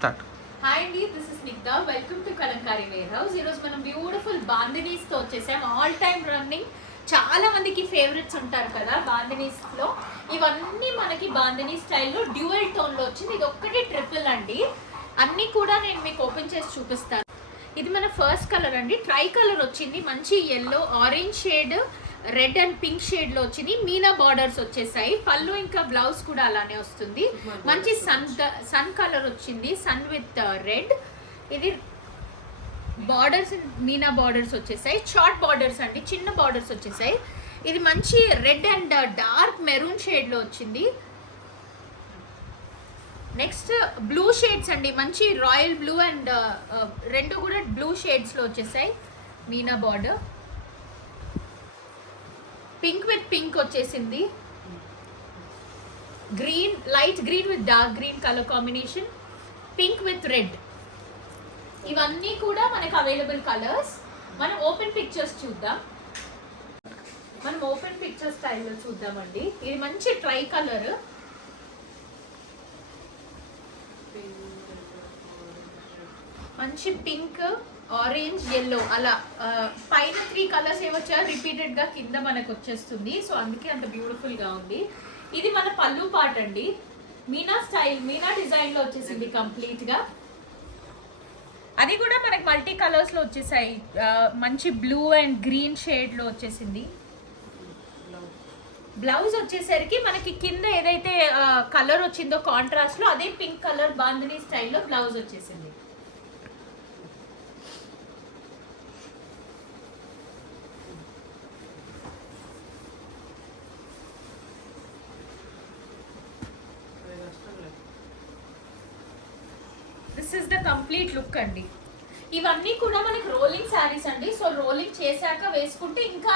Start. Hi అండి, this is Nigdha. Welcome to Kalamkari warehouse. ఈరోజు మనం బ్యూటిఫుల్ బాందినీస్తో వచ్చేసాం. ఆల్ టైమ్ రన్నింగ్, చాలా మందికి ఫేవరెట్స్ ఉంటారు కదా బాందినీస్లో. ఇవన్నీ మనకి బాందినీ స్టైల్లో డ్యూయల్ టోన్లో వచ్చింది. ఇది ఒక్కటి ట్రిపుల్ అండి. అన్నీ కూడా నేను మీకు ఓపెన్ చేసి చూపిస్తాను. ఇది మన ఫస్ట్ కలర్ అండి. ట్రై కలర్ వచ్చింది, మంచి yellow, orange shade, red and pink shade లో వచ్చింది. మీనా బార్డర్స్ వచ్చేసాయి. పళ్ళు ఇంకా బ్లౌజ్ కూడా అలానే వస్తుంది. మంచి సన్ కలర్ వచ్చింది, సన్ విత్ రెడ్. ఇది బార్డర్స్ మీనా బార్డర్స్ వచ్చేసాయి. షార్ట్ బార్డర్స్ అండి, చిన్న బార్డర్స్ వచ్చేసాయి. ఇది మంచి red and dark maroon shade లో వచ్చింది. నెక్స్ట్ బ్లూ షేడ్స్ అండి, మంచి రాయల్ బ్లూ అండ్ రెండు కూడా బ్లూ షేడ్స్ లో వచ్చేసాయి. Meena border pink with pink వచ్చేసింది. Green, light green with dark green colour combination, pink with red. ఇవన్నీ కూడా మనకు అవైలబుల్ కలర్స్. మనం ఓపెన్ పిక్చర్స్ చూద్దాం. మనం ఓపెన్ పిక్చర్ స్టైల్లో చూద్దామండి. ఇది మంచి ట్రై కలర్, మంచి పింక్, ఆరెంజ్, ఎల్లో అలా పైన 3 కలర్స్ ఏమొచ్చాయో రిపీటెడ్ గా కింద మనకు వచ్చేస్తుంది. సో అందుకే అంత బ్యూటిఫుల్ గా ఉంది. ఇది మన పళ్ళు పార్ట్ అండి. మీనా స్టైల్, మీనా డిజైన్ లో వచ్చేసింది కంప్లీట్ గా. అది కూడా మనకి మల్టీ కలర్స్ లో వచ్చేసాయి. మంచి బ్లూ అండ్ గ్రీన్ షేడ్ లో వచ్చేసింది. బ్లౌజ్ వచ్చేసరికి మనకి కింద ఏదైతే కలర్ వచ్చిందో కాంట్రాస్ట్ లో అదే పింక్ కలర్ బాందినీ స్టైల్లో బ్లౌజ్ వచ్చేసింది. This is the complete look అండి. ఇవన్నీ కూడా మనకి రోలింగ్ శారీస్ అండి. సో రోలింగ్ చేశాక వేసుకుంటే ఇంకా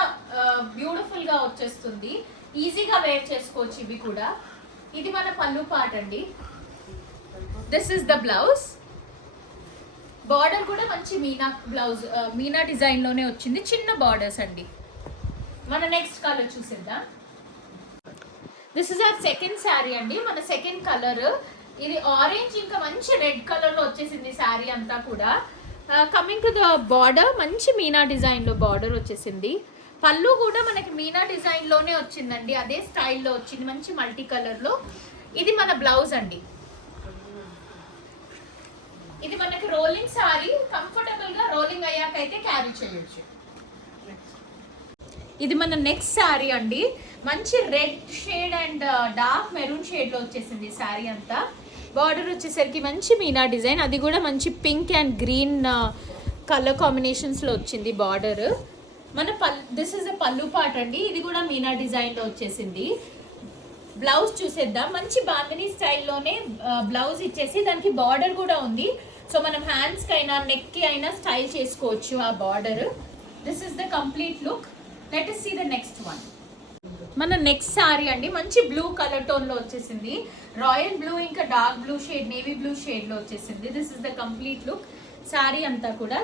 బ్యూటిఫుల్ గా వచ్చేస్తుంది. ఈజీగా వేర్ చేసుకోవచ్చు ఇవి కూడా. ఇది మన పళ్ళు పార్ట్ అండి. This is the blouse. Border కూడా మంచి మీనా బ్లౌజ్, మీనా డిజైన్ లోనే వచ్చింది. చిన్న బార్డర్స్ అండి. మన నెక్స్ట్ కలర్ చూసేద్దాం. This is our second sari అండి. మన సెకండ్ కలర్ ఇది ఆరెంజ్ ఇంకా మంచి రెడ్ కలర్ లో వచ్చేసింది శారీ అంతా కూడా. కమింగ్ టు ద బార్డర్, మంచి మీనా డిజైన్ లో బార్డర్ వచ్చేసింది. పళ్ళు కూడా మనకి మీనా డిజైన్ లోనే వచ్చిందండి, అదే స్టైల్లో వచ్చింది, మంచి మల్టీ కలర్ లో. ఇది మన బ్లౌజ్ అండి. ఇది మనకి రోలింగ్ శారీ, కంఫర్టబుల్ గా రోలింగ్ అయ్యాక అయితే క్యారీ చేయొచ్చు. ఇది మన నెక్స్ట్ శారీ అండి. మంచి red shade and dark maroon shade లో వచ్చేసింది శారీ అంతా. బార్డర్ వచ్చేసరికి మంచి మీనా డిజైన్, అది కూడా మంచి pink and green colour combinations లో వచ్చింది బార్డర్. మన this is the pallu part అండి. ఇది కూడా మీనా డిజైన్ లో వచ్చేసింది. బ్లౌజ్ చూసేద్దాం. మంచి బాందినీ స్టైల్లోనే బ్లౌజ్ ఇచ్చేసి దానికి బార్డర్ కూడా ఉంది. సో మనం హ్యాండ్స్ కి అయినా నెక్ కి అయినా స్టైల్ చేసుకోవచ్చు ఆ border. This is the complete look. Let us see the next one. మన నెక్స్ట్ శారీ అండి. మంచి బ్లూ కలర్ టోన్ లో వచ్చేసింది. రాయల్ బ్లూ ఇంకా dark blue shade, navy blue shade లో వచ్చేసింది. This is the complete look. Sari అంతా కూడా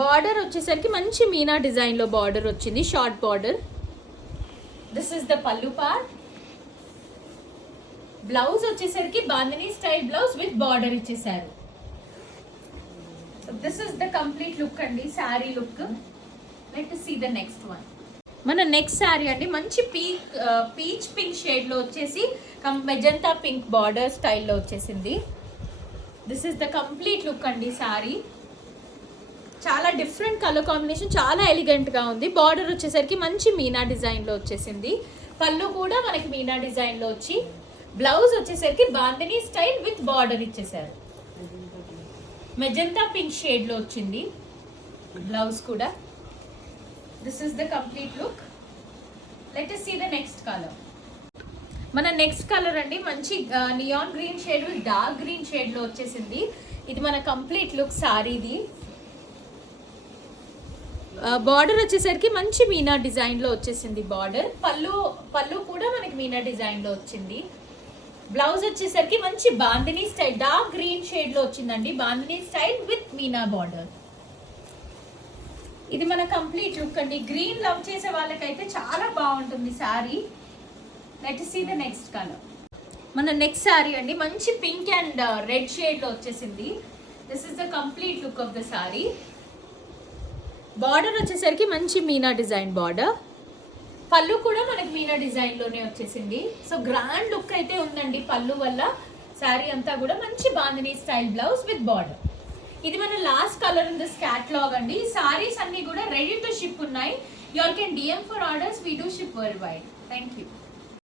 బార్డర్ వచ్చేసరికి మంచి మీనా డిజైన్ లో బార్డర్ వచ్చింది, short border. This is the pallu part. Blouse వచ్చేసరికి bandhani style blouse with border ఇచ్చేసారు. This is the complete look అండి, sari look. Let us see the next one. మన నెక్స్ట్ శారీ అండి. మంచి పీచ్ పింక్ షేడ్ లో వచ్చేసి మెజంతా పింక్ బార్డర్ స్టైల్లో వచ్చేసింది. This is the complete look అండి శారీ. చాలా డిఫరెంట్ కలర్ కాంబినేషన్, చాలా ఎలిగెంట్ గా ఉంది. బార్డర్ వచ్చేసరికి మంచి మీనా డిజైన్ లో వచ్చేసింది. పళ్ళు కూడా మనకి మీనా డిజైన్ లో వచ్చి, బ్లౌజ్ వచ్చేసరికి బాందినీ స్టైల్ విత్ బార్డర్ ఇచ్చేసారు. మెజంతా పింక్ షేడ్ లో వచ్చింది బ్లౌజ్ కూడా. This is the complete look. Let us see the next color. మన నెక్స్ట్ కలర్ అండి. మంచి neon green shade with dark green shade లో వచ్చేసింది. ఇది మన కంప్లీట్ లుక్ శారీది. బార్డర్ వచ్చేసరికి మంచి మీనా డిజైన్ లో వచ్చేసింది బార్డర్. పళ్ళు కూడా మనకి మీనా డిజైన్ లో వచ్చింది. బ్లౌజ్ వచ్చేసరికి మంచి bandhani style dark green shade లో వచ్చిందండి. Bandhani style with Meena border. ఇది మన కంప్లీట్ లుక్ అండి. గ్రీన్ లవ్ చేసే వాళ్ళకైతే చాలా బాగుంటుంది sari. Let us see the next color. మన నెక్స్ట్ శారీ అండి, మంచి పింక్ అండ్ రెడ్ షేడ్ లో వచ్చేసింది. This is the complete look of the sari. Border వచ్చేసరికి మంచి మీనా డిజైన్ బార్డర్, పళ్ళు కూడా మనకి మీనా డిజైన్ లోనే వచ్చేసింది. సో గ్రాండ్ లుక్ అయితే ఉందండి పళ్ళు వల్ల. శారీ అంతా కూడా మంచి bandhani style blouse with border. ఇది మన last colour in this catalogue అండి. ఈ సారీస్ అన్ని కూడా రెడీ టు షిప్ ఉన్నాయి. You all can DM for orders. We do ship world wide. Thank you.